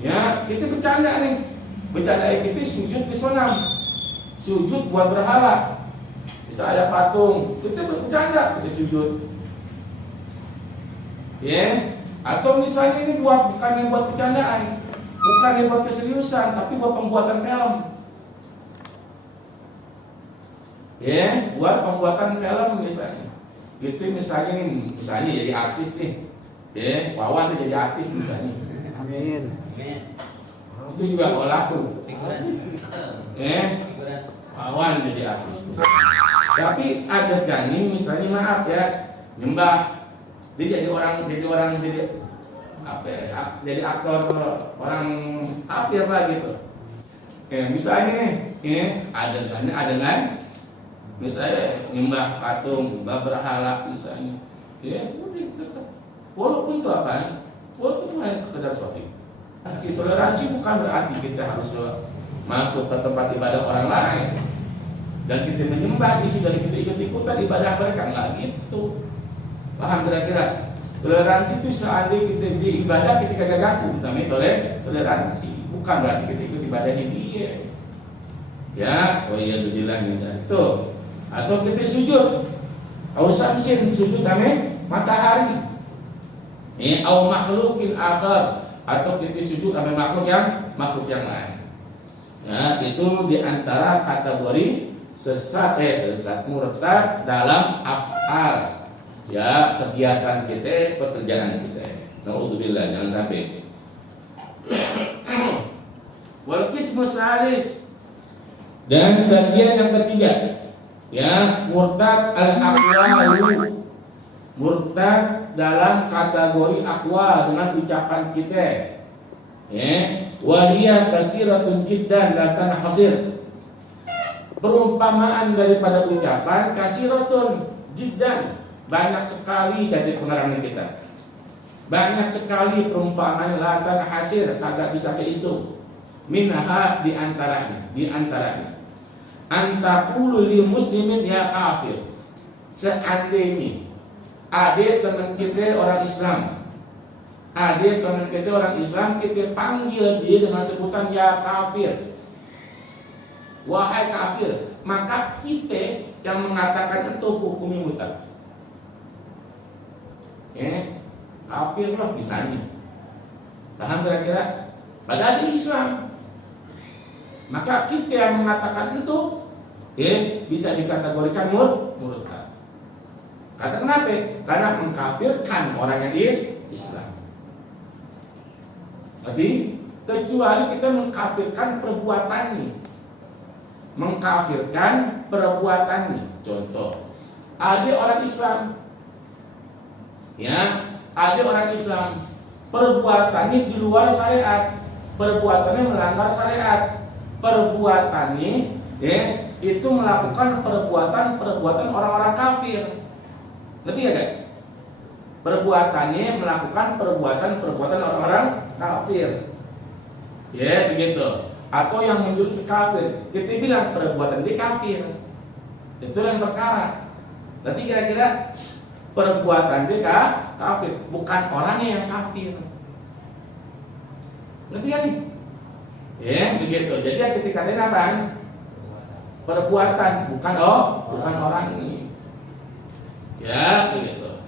Ya, kita bercanda nih. Bercanda kita sujud di sonam. Sujud buat berhala. Bisa ada patung, kita bercanda, kita sujud. Ya, atau misalnya ini bukan buat bercandaan, bukan buat keseriusan, tapi buat pembuatan film. Ya, buat pembuatan film misalnya. Gitu misalnya nih, misalnya jadi artis nih. Ya, Wawan jadi artis misalnya. Amin. Itu juga olah tuh. Wawan jadi artis. Tapi adegan misalnya maaf ya, nyembah. Dia jadi jadi aktor orang kafir lah gitu. Ya, misalnya nih, adegan misalnya nyembah patung, nyembah berhala misalnya. Ya, udah tetap. Walaupun itu apa? Walaupun itu hanya sekedar sholat. Toleransi bukan berarti kita harus masuk ke tempat ibadah orang lain dan kita menyembah di situ dan kita ikut-ikutan ibadah mereka, nggak gitu. Paham kira-kira? Toleransi itu seandainya kita di ibadah kita kagak ganggu, namanya toleransi. Bukan berarti kita ikut ibadahnya dia. Ya, oh iya bilangnya itu. Atau kita sujud, au samsin sujud namanya matahari. Au makhlukin akhar, atau kita sujud sama makhluk yang lain. Ya, itu diantara kategori sesat murtad dalam af'al. Ya, kegiatan kita, pekerjaan kita. Nauzubillah, jangan sampai. Wal qismu salis, dan bagian yang ketiga, ya, murtad al-aqwalu. Murtad dalam kategori aqwal dengan ucapan kita. Ya, wahiyya kasiratun jiddan la tanhasir. Perumpamaan daripada ucapan kasiratun jiddan, banyak sekali dari pengarang kita. Banyak sekali perumpamaan la tanhasir, kagak bisa kehitung. Minha di antaranya. Antaqulu li muslimin ya kafir. Seandainya ada teman kita orang Islam, kita panggil dia dengan sebutan ya kafir, wahai kafir, maka kita yang mengatakan itu hukumnya murtad. Kafir lah misalnya. Paham kira-kira? Padahal di Islam, maka kita yang mengatakan itu bisa dikategorikan murtad. Karena kenapa? Karena mengkafirkan orang yang Islam. Tapi kecuali kita mengkafirkan perbuatannya. Contoh, ada orang Islam, perbuatannya di luar syariat, perbuatannya melanggar syariat, perbuatannya itu melakukan perbuatan orang-orang kafir. Ngerti gak? Perbuatannya melakukan perbuatan orang-orang kafir. Ya, begitu. Atau yang menjurus kafir, kita bilang perbuatan dia kafir. Itu yang perkara. Nanti kira-kira perbuatan dia kafir, bukan orangnya yang kafir. Ngerti gak nih? Ya, begitu. Jadi yang kita katain apa? Perbuatan, bukan orang ini. Ya, begitu.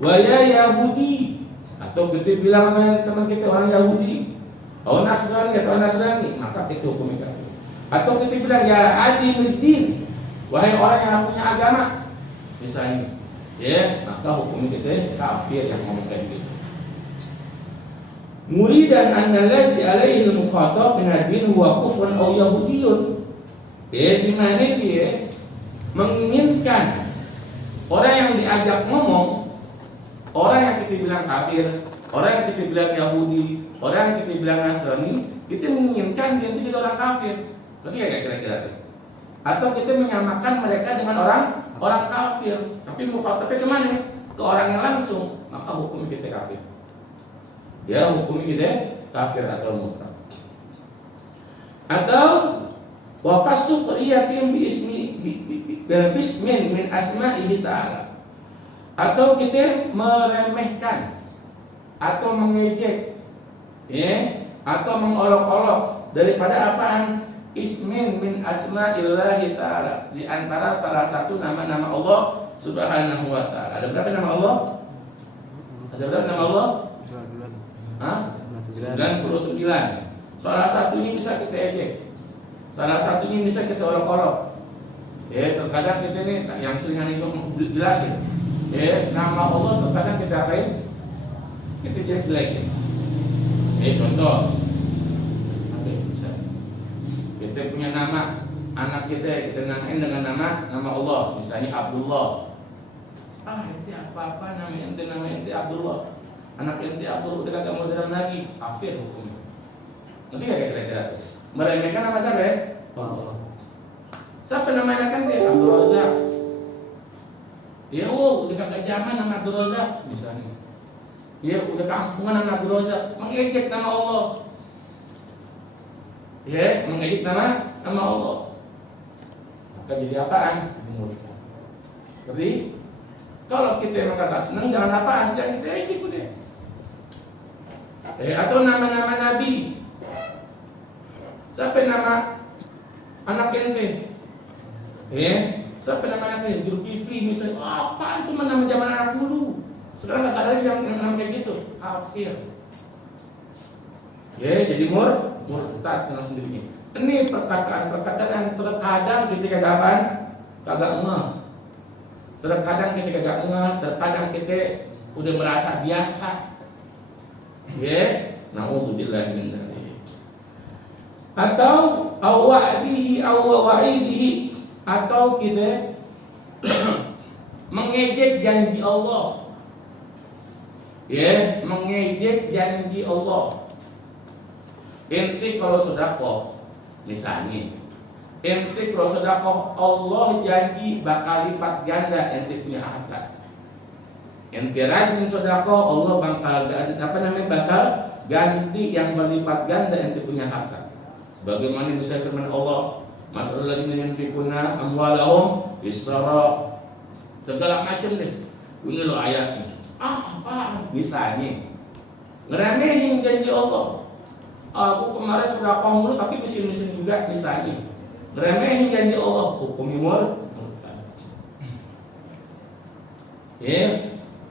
Waya Yahudi, atau kita bilang sama teman kita orang Yahudi, atau Nasrani, maka kita hukum kafir. Atau kita bilang ya Adimuddin, wahai orang yang punya agama, misalnya, ya, maka hukum kita kafir yang ngomong kayak gitu. Muridan annalladzi alaihi al-mukhatab min ad-din huwa kufrun aw yahudiyyun. Di mana dia menginginkan orang yang diajak ngomong, orang yang kita bilang kafir, orang yang kita bilang Yahudi, orang yang kita bilang Nasrani, kita menginginkan dia itu jadi orang kafir. Berarti ya kira-kira itu. Atau kita menyamakan mereka dengan orang kafir, tapi mukhatabnya kemana? Ke orang yang langsung, maka hukum kita kafir. Ya, hukum kita kafir atau murtad. Atau wa kasufriyatin bismin min asma'ihi ta'ala. Atau kita meremehkan atau mengejek atau mengolok-olok daripada apaan? Ismin min asma'illahi ta'ala, di antara salah satu nama-nama Allah Subhanahu wa ta'ala. Ada berapa nama Allah? Ada berapa nama Allah? 99. Salah satunya bisa kita ejek, salah satunya bisa kita olok-olok. Terkadang kita ini yang sering itu jelasin. Nama Allah terkadang kita apain? Kita jelek-jelekin. Contoh, bisa. Kita punya nama anak kita namain dengan nama Allah, misalnya Abdullah. Ente apa nama ente Abdullah. Anak ente Abdullah udah kagak modern lagi, kafir hukumnya. Nanti gak kira-kira meremehkan nama siapa ya? Allah. Siapa nama anak ente? Abdul Razak. Udah kagak zaman nama Abdul Razak misalnya. Udah kampungan nama Abdul Razak, mengejek nama Allah. Mengejek nama Allah. Maka jadi apaan? Jadi kalau kita emang kata senang, jangan apaan? Jangan kita ejek udah. Atau nama-nama nabi. Siapa nama anak ente? Siapa nama anak ente? Zulkifli misalnya. Apaan tuh nama zaman anak dulu? Sekarang nggak ada lagi yang nama kayak gitu. Kafir. Jadi murtad dengan sendirinya. Ini perkataan yang terkadang ketika kapan? Kagak ngeh. Terkadang kita kagak ngeh, terkadang kita udah merasa biasa. Na'udzubillah min dzalik. Atau awadihi awwaidihi, atau kita mengejek janji Allah. Mengejek janji Allah. Ente kalau sedekah misalnya, ente kalau sedekah Allah janji bakal lipat ganda ente punya harta. Ente rajin sedekah, Allah bakal bakal ganti yang berlipat ganda ente punya harta. Sebagaimana bisa firman Allah, masalul ladzina yunfikuna amwalahum bisara, segala macam deh. Ini loh ayatnya. Apa? Misalnya ngeremehin janji Allah. Aku kemarin sedekah mulu tapi mesin-mesin juga misalnya. Ngeremehin janji Allah, hukumnya murtad.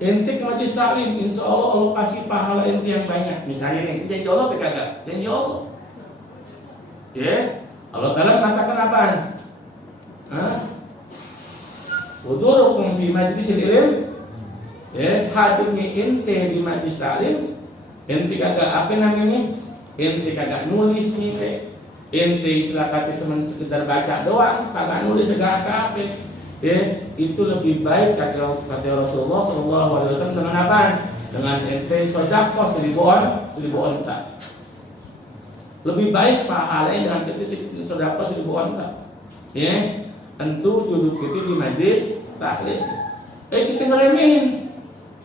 Ente ke majlis taklim, insya Allah kasih pahala ente yang banyak. Misalnya nih, janji Allah apa kagak? Janji Allah. Allah Ta'ala mengatakan apaan? Udurukum fi majlisil ilm. Hadirnya ente di majlis taklim, ente kagak apa namanya? Ente kagak nulis nih, ente istilah kata sekedar baca doang, kagak nulis segala apa. Itu lebih baik kata Rasulullah SAW dengan apa? Dengan ente sedekah 1000 onta. Lebih baik pahalanya dengan ente sedekah 1000 onta. Tentu duduk itu di majlis taklim. Kita ngeremehin.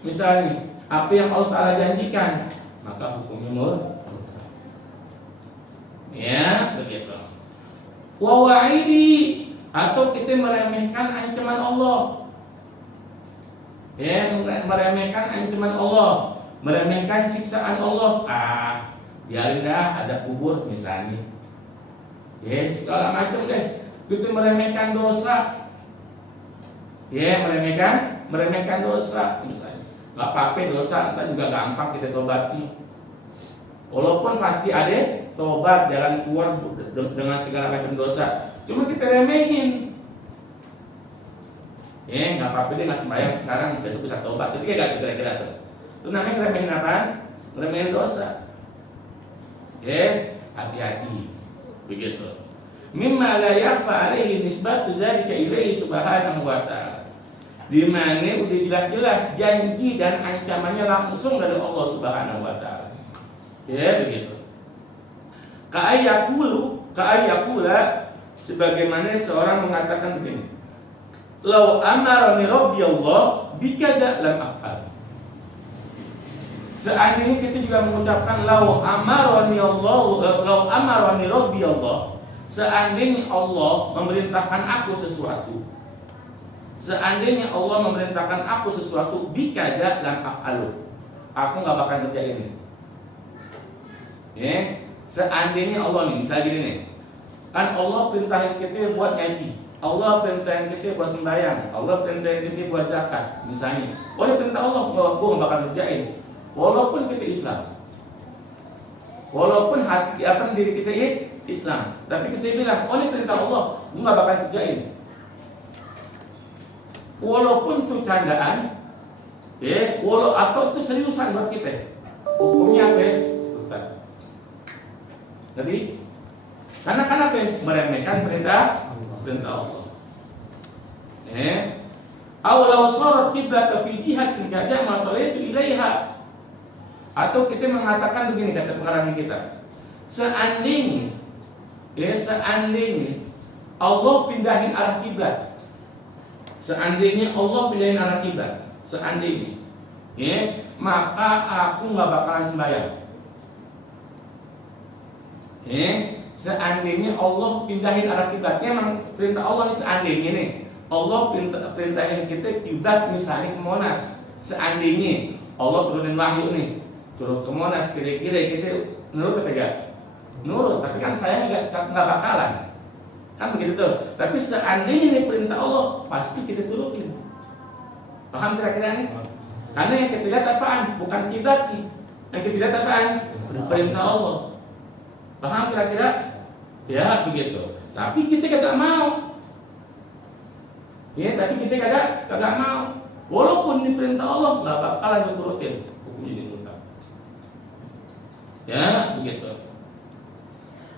Misalnya apa yang Allah Ta'ala janjikan, maka hukumnya murtad. Begitu. Wa'idi, atau kita meremehkan ancaman Allah. Meremehkan ancaman Allah, meremehkan siksaan Allah. Biarin dah, ada kubur misalnya. Segala macam deh. Kita meremehkan dosa. Meremehkan dosa misalnya. Gak apa-apa dosa, kita juga gampang kita tobati. Walaupun pasti ada tobat, jalan keluar dengan segala macam dosa. Cuma kita remehin. Gak apa-apa dia nggak sembahyang sekarang, besok bisa tobat. Itu kayak kira-kira tuh. Itu namanya remehin apa? Remehin dosa. Hati-hati. Begitu. Mimma la yakhfa alaihi nisbatu dzalika ilaihi subhanahu wa ta'ala. Di mana udah jelas-jelas janji dan ancamannya langsung dari Allah Subhanahu wa ta'ala. Begitu. Ka'ayyakula sebagaimana seorang mengatakan begini. Lau amarani rabbi Allah bikada lam af'al. Seandainya kita juga mengucapkan lau amarani rabbi Allah, seandainya Allah memerintahkan aku sesuatu, seandainya Allah memerintahkan aku sesuatu, bikada lam af'alu, aku nggak bakal kerjain. seandainya Allah nih, misalnya gini nih, kan Allah perintahin kita buat ngaji, Allah perintahin kita buat sembahyang, Allah perintahin kita buat zakat, misalnya. Oleh perintah Allah, gue gak bakal kerjain, walaupun kita Islam, walaupun hati diri kita Islam, tapi kita bilang oleh perintah Allah, gue gak bakal kerjain, walaupun itu candaan, atau itu seriusan buat kita, hukumnya apa? Jadi, karena apa? Meremehkan perintah Allah. Awalau sarat qiblat fi jihatin kaja masalatu ilaiha. Atau kita mengatakan begini, kata pengarang kita, seandainya Allah pindahin arah kiblat, seandainya Allah pindahin arah kiblat, seandainya, maka aku nggak bakalan sembahyang. Seandainya Allah pindahin arah kiblatnya, memang perintah Allah nih, seandainya nih Allah perintahin kita kiblat misalnya ke Monas, seandainya Allah turunin wahyu nih, turun ke Monas, kira-kira kita nurut apa enggak? Nurut, tapi kan saya nggak bakalan, kan begitu tuh. Tapi seandainya ini perintah Allah, pasti kita turutin. Paham kira-kira nih? Karena yang kita lihat apaan? Bukan kiblat, yang kita lihat apaan? Perintah Allah. Paham kira-kira? Ya begitu. Tapi kita kagak mau. Tapi kita kagak mau. Walaupun ini perintah Allah, nggak bakalan diturutin. Hukumnya dimurtad. Ya begitu.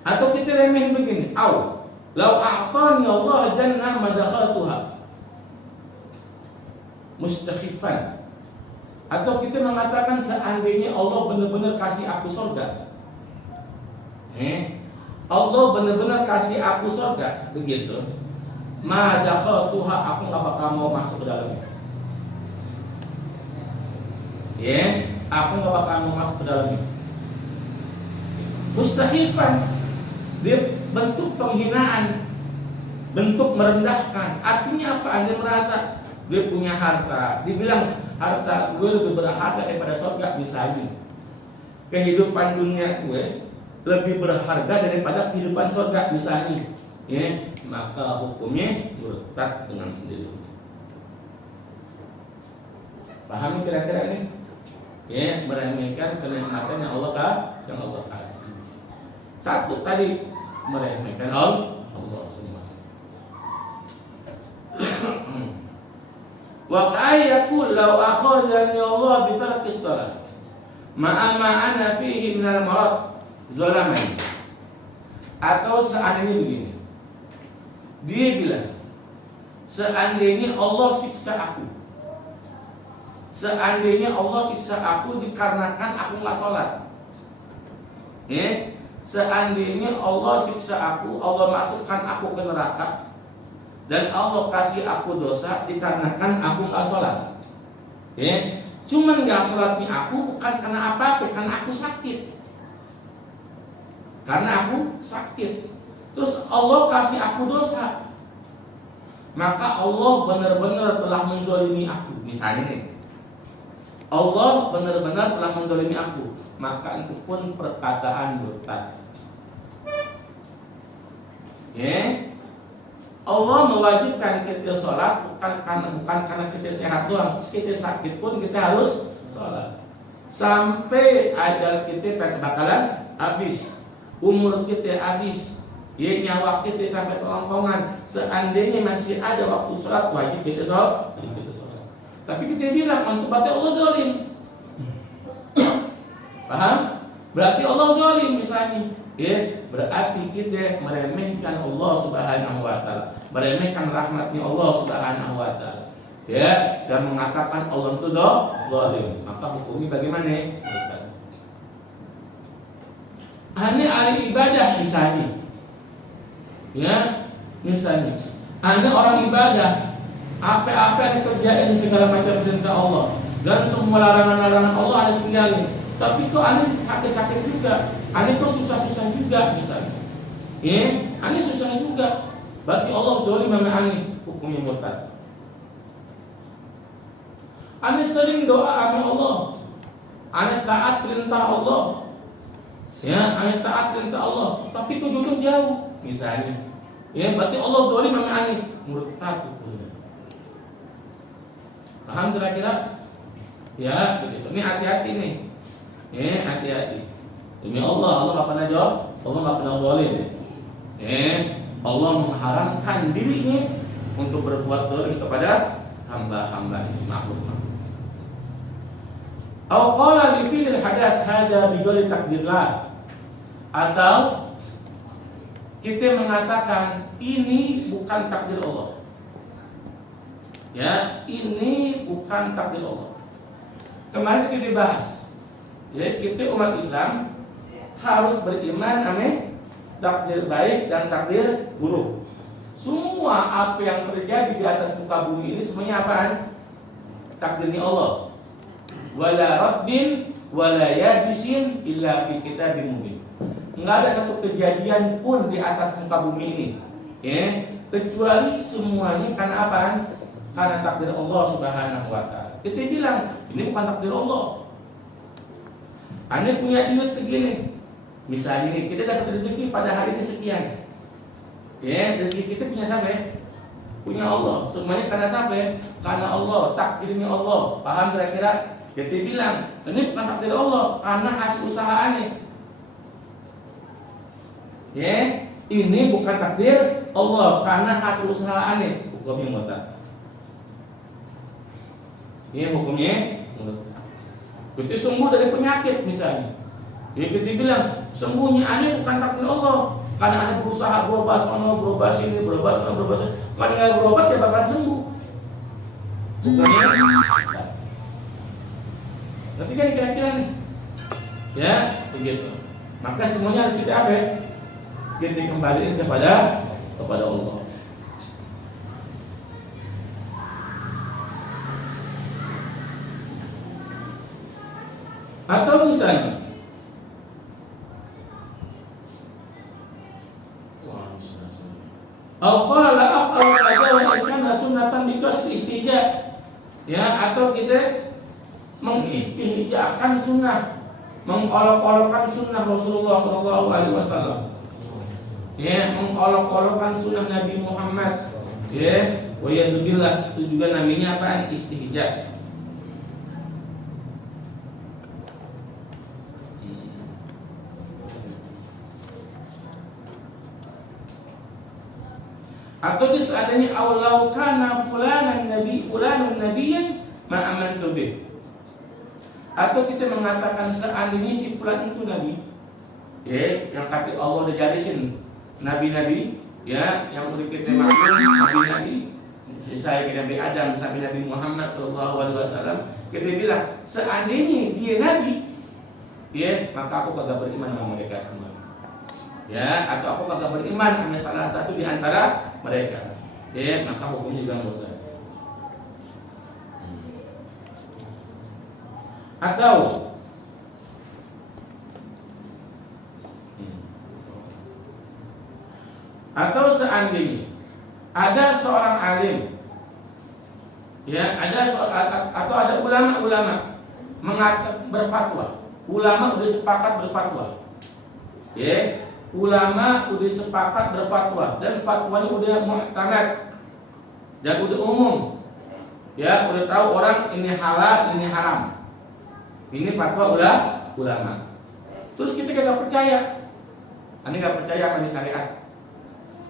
Atau kita remehin begini. Lau a'tani Allah jannah madakhaltuha. Mustakhifan. Atau kita mengatakan seandainya Allah benar-benar kasih aku surga. Allah benar-benar kasih aku surga, begitu. Madakhaltuha, aku nggak bakal mau masuk ke dalamnya. Aku nggak bakal mau masuk ke dalamnya. Mustahifan, dia bentuk penghinaan, bentuk merendahkan. Artinya apa? Anda merasa dia punya harta, dibilang harta gue lebih berharga daripada surga, misalnya. Kehidupan dunia gue lebih berharga daripada kehidupan surga, misalnya, maka hukumnya murtad dengan sendiri. Paham kira-kira ini? Meremehkan kenikmatan yang Allah kasih. Satu tadi, meremehkan Allah semua. Wa ka'ayakul law akhadhani Allah bi tarkis shalah ma'a ma ana fihi minal marad zalaman. Atau seandainya begini, dia bilang, seandainya Allah siksa aku, seandainya Allah siksa aku dikarenakan aku nggak sholat, seandainya Allah siksa aku, Allah masukkan aku ke neraka, dan Allah kasih aku dosa dikarenakan aku nggak sholat, cuman nggak sholatnya aku bukan karena apa-apa, karena aku sakit. Karena aku sakit. Terus Allah kasih aku dosa, maka Allah benar-benar telah menzalimi aku. Misalnya nih, Allah benar-benar telah menzalimi aku, maka itu pun perkataan murtad. Allah mewajibkan kita sholat bukan karena kita sehat doang. Kita sakit pun kita harus sholat. Sampai ajal kita bakalan habis, umur kita habis, nyawa kita sampai kelongkongan. Seandainya masih ada waktu sholat, wajib kita sholat. Tapi kita bilang untuk berarti Allah zalim. Paham? Berarti Allah zalim misalnya. Berarti kita meremehkan Allah Subhanahu wa taala, meremehkan rahmatnya Allah Subhanahu wa taala. Dan mengatakan Allah itu zalim. Maka hukumnya bagaimana? Hanya ahli ibadah misalnya, misalnya, Anda orang ibadah, apa-apa yang dikerjain segala macam perintah Allah dan semua larangan-larangan Allah Anda tinggalin, tapi kok Anda sakit-sakit juga, Anda kok susah-susah juga misalnya, Anda susah juga, berarti Allah zalim sama Anda, hukumnya murtad. Anda sering doa sama Allah, Anda taat perintah Allah, Ya, hanya taat perintah Allah, tapi itu jodoh jauh, misalnya. Ya, berarti Allah zalim sama ani, murtad hukumnya. Paham kira-kira? Ya, begitu. Ini hati-hati nih. Ya, hati-hati. Demi Allah, Allah nggak pernah jawab, Allah nggak pernah zalim. Ya, Allah mengharamkan dirinya untuk berbuat zalim kepada hamba-hamba ini, makhluk. Atau qala li fi'il hadas hada bi ghairi takdirlah. Atau kita mengatakan ini bukan takdir Allah. Ya, ini bukan takdir Allah. Kemarin kita bahas, ya, kita umat Islam harus beriman amin takdir baik dan takdir buruk. Semua apa yang terjadi di atas muka bumi ini semuanya apaan? Takdirnya Allah. Wala rabbin wala yabisin illa fi kitabim mubin. Enggak ada satu kejadian pun di atas muka bumi ini, ya, kecuali semuanya karena apa? Karena takdir Allah Subhanahu wa taala. Kita bilang ini bukan takdir Allah. Anda punya duit segini, misalnya nih, kita dapat rezeki pada hari ini sekian, ya, rezeki kita punya siapa? Punya Allah. Semuanya karena siapa? Karena Allah, takdirnya Allah. Paham kira-kira? Kita bilang ini bukan takdir Allah karena hasil usaha aneh. Ya, ini bukan takdir Allah karena hasil usaha aneh. Hukumnya murtad. Ini hukumnya murtad. Kita sembuh dari penyakit misalnya. Ya, kita bilang sembuhnya aneh bukan takdir Allah karena aneh berusaha berobat sana, berobat sini, berobat sana, berobat sini. Kalau nggak berobat ya bakal sembuh. Hukumnya murtad. Nanti kan kira-kira nih, ya begitu. Maka semuanya harus kita apa? Kita kembaliin kepada Allah. Atau misalnya, qala la aqalu aja wa kana sunnatan biqasd istijab. Ya, atau kita mengistihjakan sunnah, mengolok-olokkan sunnah Rasulullah SAW. Ya, mengolok-olokkan sunnah Nabi Muhammad. Ya, wa yadzubillah, itu juga namanya apa? Istihja. Atau seandainya aulau kana fulanun nabiyyan ma amantu bih. Atau kita mengatakan seandainya si fulan itu nabi, ya, yang kata Allah udah jadisin nabi-nabi, ya, yang udah kita maklum nabi-nabi, saya Nabi Adam sampai Nabi Muhammad SAW, kita bilang seandainya dia nabi, ya, maka aku kagak beriman sama mereka semua, ya, atau aku kagak beriman sama salah satu di antara mereka, ya, maka hukumnya juga murtad. Atau seandainya ada seorang alim, ya, atau ada ulama-ulama berfatwa, ulama udah sepakat berfatwa, ya, ulama udah sepakat berfatwa dan fatwanya udah muhtamad dan udah umum, ya, udah tahu orang ini halal ini haram. Ini fatwa ulama. Terus kita nggak percaya, Anda nggak percaya sama ini syariat.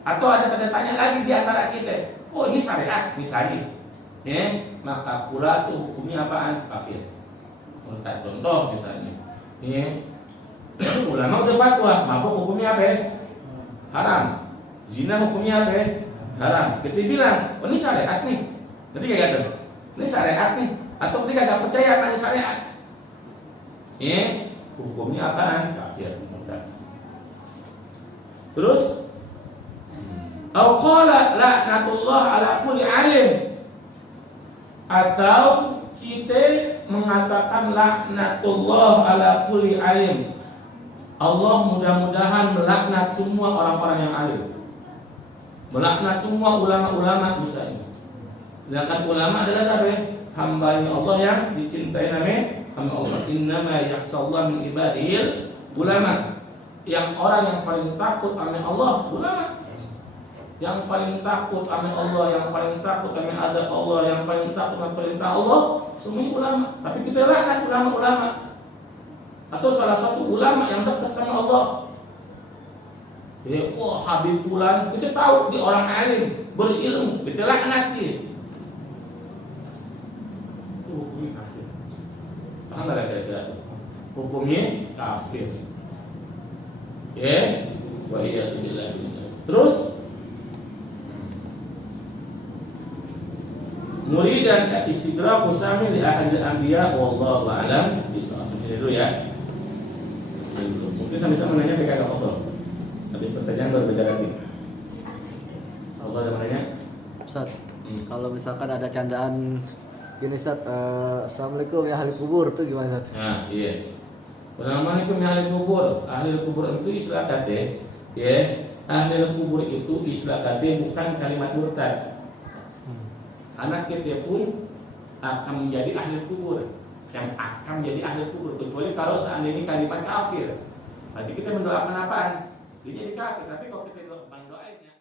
Atau ada tanda tanya lagi di antara kita, oh ini syariat misalnya, ya, maka pula tuh hukumnya apaan? Kafir. Murtad. Contoh misalnya, ya, ulama udah fatwa, mabuk hukumnya apa? Haram. Zina hukumnya apa? Haram. Kita bilang, oh ini syariat nih. Nanti kayak gitu, ini syariat nih. Atau kita nggak percaya sama syariat. Hukumnya apaan? Kafir, murtad. Terus au qala la'natullah ala kulli alim. Atau kita mengatakan laknatullah ala kulli alim. Allah mudah-mudahan melaknat semua orang-orang yang alim. Melaknat semua ulama-ulama misalnya. Sedangkan ulama adalah siapa? Hambanya Allah yang dicintai namanya hamba Allah. Innama yakhshallahu min ibadihil ulama. yang orang yang paling takut sama Allah ulama. Yang paling takut sama Allah, yang paling takut sama azab Allah, yang paling takut sama perintah Allah, semuanya ulama. Tapi kita laknat ulama-ulama. Atau salah satu ulama yang dekat sama Allah. Ya, wah Habib fulan, kita tahu dia orang alim, berilmu, kita laknat dia. Itu hukumnya kafir. Paham enggak kira-kira? Hukumnya kafir. Ya, wa iyyazu billahi. Terus muridan istidraku sami li ahadil anbiya wallahu a'lam bishawab. Ini dulu ya. Mungkin sampai menanya PK apa? Habis pertanyaan baru bicara lagi. Allah ada menanya? Ustaz, kalau misalkan ada candaan gini Ustaz, Assalamualaikum ya ahli kubur tuh gimana Ustaz? Nah, iya. Assalamualaikum ya ahli kubur. Ahli kubur itu istilah kata, ya. Ahli kubur itu istilah kata bukan kalimat murtad. Anak kita pun akan menjadi ahli kubur, yang akan menjadi ahli kubur kecuali kalau seandainya kalimat kafir. Berarti kita mendoakan apaan? Dia jadi kafir. Tapi kalau kita mendoainnya